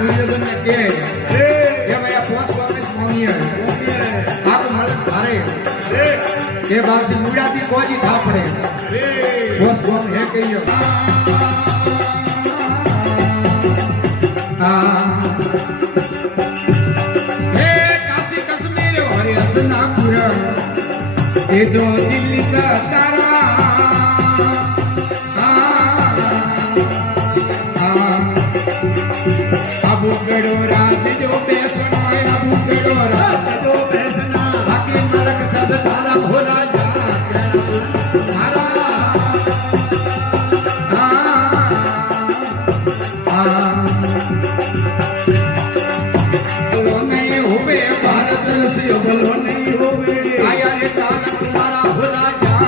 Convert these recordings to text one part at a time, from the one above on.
દુર્યોધન ને કે ભાઈ આ પોસ વાપસ મોમીએ આ તો મારે ભારે એ બાસી મુડાતી કોઈ થા પડે પોસ ગોમ હે કહીયો હે કાશી કશ્મીર હરે હસનાપુર એ દો દિલ્હી સતારા अबू गड़ो रात जो बेसना अबू गड़ो रात जो बेसना बाकी नरक सब तारा भोला जा तारा बोलो नहीं होवे भारत से बोलो नहीं होवे आया रे काल तुम्हारा भोला जा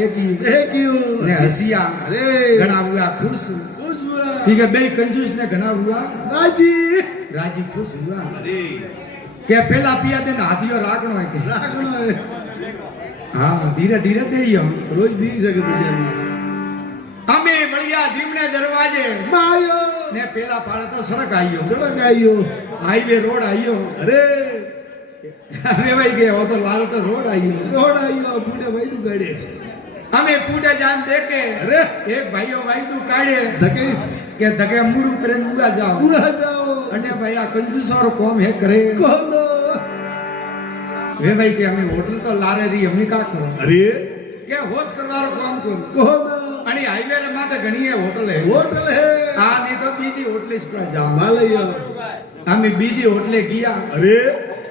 ने हसिया घना हुआ खुश ठीक है बे कंजूस ने घना हुआ राजी राजी खुश हुआ के पहला पिया दिन हाथियो रागणो है के रागणो है हां धीरे धीरे देइयो रोज दी सके बिचारी हमें बढ़िया जीमने दरवाजे मायो ने पहला पाड़े तो सड़क आइयो हाईवे रोड आइयो अरे अरे भाई के वो तो लाल तो रोड आइयो पूरे भाई तू गाड़ी हमें पूरे जान देके अरे एक भाईओ भाई तू काढ़े धके के धके मुड़ पर मुआ जाओ अने भाई आ कंजूस और कौम है करे कौन वे भाई के हमें होटल तो लारे रही हमने का करो अरे के होश करवारो काम कौन अने हाईवे रे माथे घणी है होटल है आ नहीं तो बीजी होटल इस पर जाओ मालैया हमें बीजी होटले गया अरे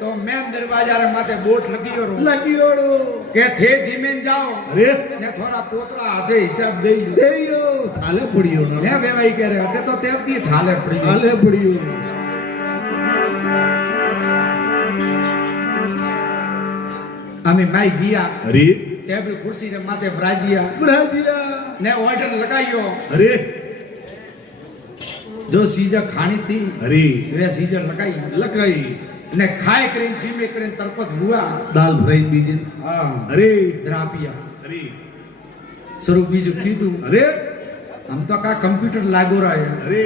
तो मैं दरवाजा रे माथे बोट लगी ओरो के थे जीमेन जाओ अरे ने थोड़ा पोतरा आजे हिसाब देइयो थाले पड़ियो ने बे भाई कह रहे अटे तो तेवती थाले पड़ियो हमें माई गया अरे ટેબલ ખુરશી ને માથે બ્રાજિયા ને ઓર્ડર લગાવ્યો અરે જો સીજર ખાણી થી અરે વે સીજર લગાઈ ને ખાય કરીને જીમે કરીને તરપત હુआ દાલ ફ્રાઈ દીજે હા અરે દ્રાપિયા અરે સ્વરૂપ બીજું કીધું અરે આમ તો કા કમ્પ્યુટર લાગો રહ્યા અરે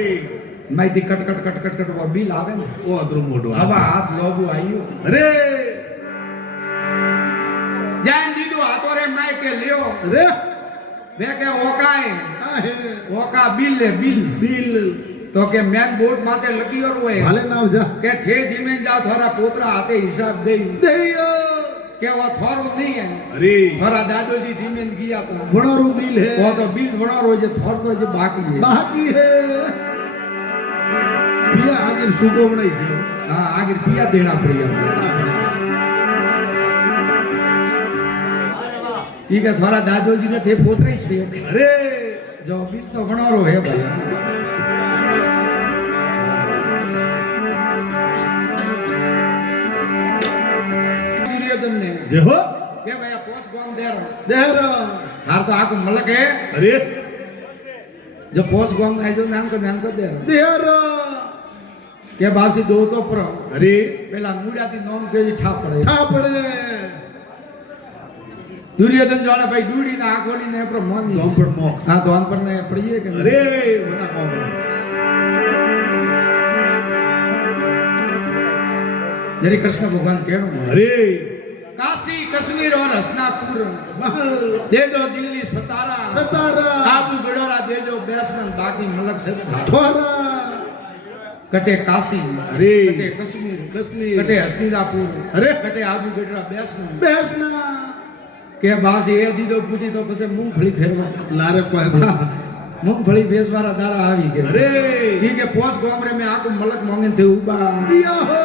માહિતી કટ બિલ આવે ને ઓ અતરો મોટો હવે હાથ લોબુ આવ્યું અરે જાન દીધું હાથો રે માય કે લ્યો અરે મે કે ઓકાય આ હે ઓકા બિલ લે બિલ તો કે મેન બોર્ડ માથે લખી હોય હાલે નાવ જા કે થે જીમે જા થોરા પોતરા હાથે હિસાબ દેઈ દેયો કે વો થોરું નહીં અરે મારા દાદોજી જીમે ગયા તો ભણોરું બિલ હે વો તો બિલ ભણોરો છે થોર તો જે બાકી હે પિયા આગળ સુકો બનાઈ છે હા આગળ પિયા દેના પડી ઈ કે થોરા દાદોજી ને થે પોતરાઈ છે અરે જો બિલ તો ભણોરો હે ભાઈ દેહો કે ભાઈ પોસ ગામ દેરો હાર તો આકો મલક હે અરે જો પોસ ગામ આજો નામ કર દેરો કે બાસી દો તો પર અરે પેલા મુડાથી નોમ કે ઠા પડે દુર્યોધન જોડે ભાઈ ડૂડી ના આંખોડી ને પર મોની દોમ પર મોક હા દોન પર ને પડીએ કે અરે બના કોમ જરી કૃષ્ણ ભગવાન કેણો અરે काशी कश्मीर और हसनापुर दे दो दिल्ली सतारा आबू गडोरा दे दो बैसनन बाकी मलक सब था कटे काशी अरे कटे कश्मीर कटे हसनीदापुर अरे कटे आबू गडोरा बैसना के बास ये दीदो फूटी तो पसे मूंगफली फेरवा लारे कोई मूंगफली बेसवारा दारा आवी के अरे ठीक है पोस गोमरे में आको मलक मांगे थे उबा दिया हो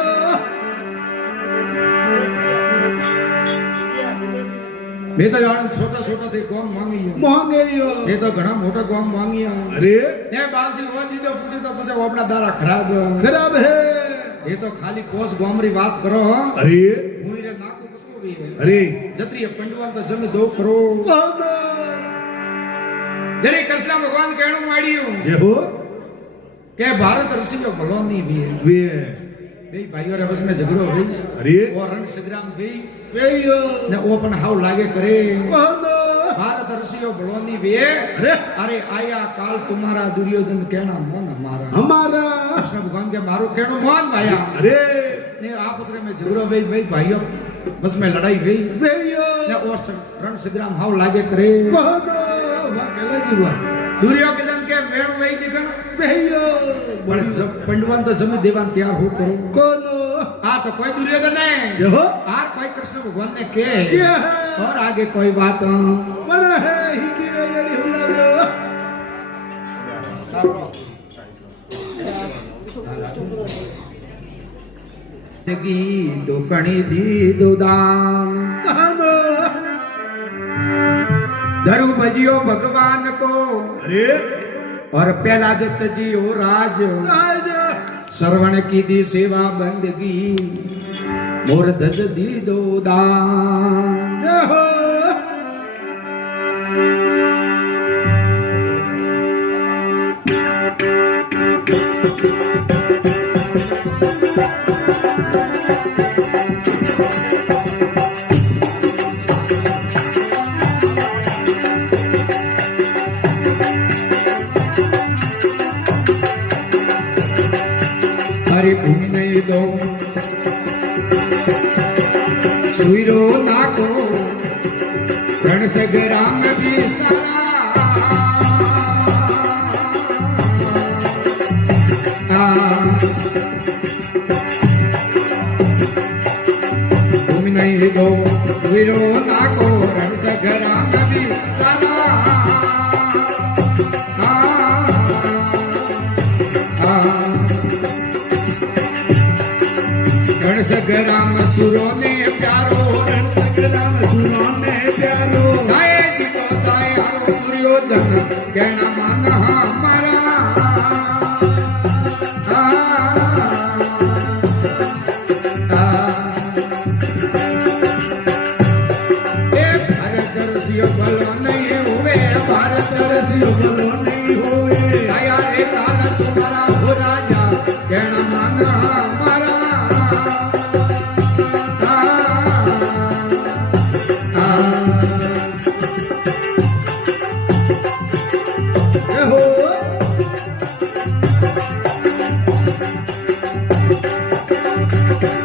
मैं तो जान छोटा थे गोम मांगियो ये तो घना मोटा गोम मांगिया अरे ने बासी वो दीदो फूटी तो पसे वो अपना दारा खराब है ये तो खाली कोस गोमरी बात करो अरे मुई रे नाको कतो भी है अरे जत्री पंडवान तो जमी दो करो जरे कृष्ण भगवान कहणो माडियो जे हो के भारत ऋषि जो भलो नहीं भी है બે ભાઈઓ રે બસ મે ઝઘડો ભઈ અરે ઓ રણ સંગ્રામ ભઈ વેયો ને ઓ પણ હાવ લાગે કરે કોનો ભારત ઋષિઓ ભળવાની વે અરે આયા કાલ તમારા દુર્યોધન કેણા મોન હમારા કૃષ્ણ ભગવાન કે મારો કેણો મોન ભાયા અરે ને આપસ મે ઝઘડો ભઈ ભાઈઓ બસ મે લડાઈ ભઈ વેયો ને ઓ રણ સંગ્રામ હાવ લાગે કરે કોનો વા કેલે જીવા દુર્યોધન કે વેણ વઈ જીગણ વેયો પણ पंडवान तो जमी देवान तैयार हो करो कोनो आ तो कोई दुर्योधन है देखो आ कोई कृष्ण भगवान ने के और आगे कोई बात बड़ा है ही की वेड़ी हुलायो तगी दो कणी दी दो दान धरु भजियो भगवान को अरे और पहला दत्त जी हो राज श्रवण की दी सेवा बंदगी मोर दस दी दो दान हरि भूमि नहीं दो सुईरो नाको रण सगराम भी भूमि नहीं दो सुईरो नाको रण सगराम भी सगराम सुरो ने प्यारो सगराम सुरो ने प्यारो साए की तो साए दुर्योधन कहना